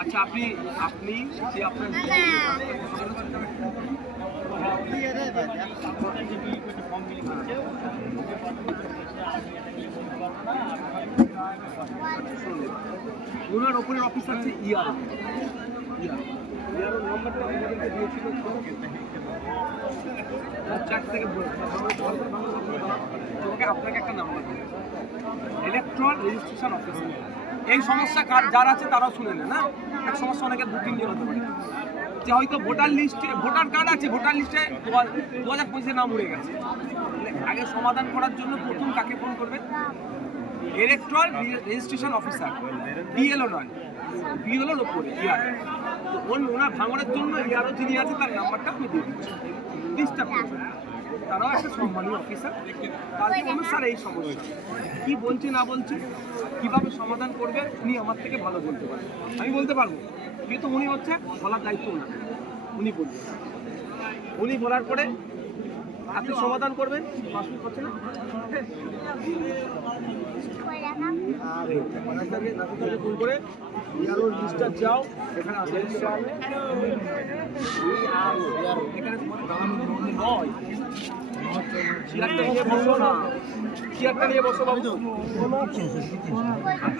আচ্ছা আপনি আপনি যে আপনার ওনার ওপরের অফিস আছে ইয়ার ইয়ারোর নাম্বারটা আমাদেরকে দিয়েছিল চার থেকে তোমাকে আপনাকে একটা নাম্বার দেবে ইলেকট্রন রেজিস্ট্রেশন অফিস। এই সমস্যা যার আছে তারাও শুনে নেন না। এক সমস্যা অনেকের 2-3 জন হতে পারে যে হয়তো ভোটার লিস্টে ভোটার কার্ড আছে, ভোটার লিস্টে 2025 নাম উড়ে গেছে। আগে সমাধান করার জন্য প্রথম কাকে ফোন করবে? ইলেকট্রন রেজিস্ট্রেশন অফিসার, বিএলও নয়, বিএলওর ওপরে ইয়ার। তো ওনার ভাঙনের জন্য ইয়ারও যিনি আছে তার নাম্বারটা আমি দিয়ে দিচ্ছি, ডিস্টার্ব করবেন। তারাও একটা সম্মানীয় অফিসার, তাদের অনুসারে এই সমস্যা কী বলছে না বলছে কীভাবে সমাধান করবে উনি আমার থেকে ভালো বলতে পারবেন। আমি বলতে পারবো কিন্তু উনি হচ্ছে বলার দায়িত্ব না, উনি বলবেন। উনি বলার পরে আপনি সমাধান করবেন। হচ্ছে না ফোন করে ইয়ারোর লিস্টার যাও, এখানে আসলে এখানে নয় চেয়ারটা নিয়ে বসো না, চেয়ারটা নিয়ে বসো বাবু।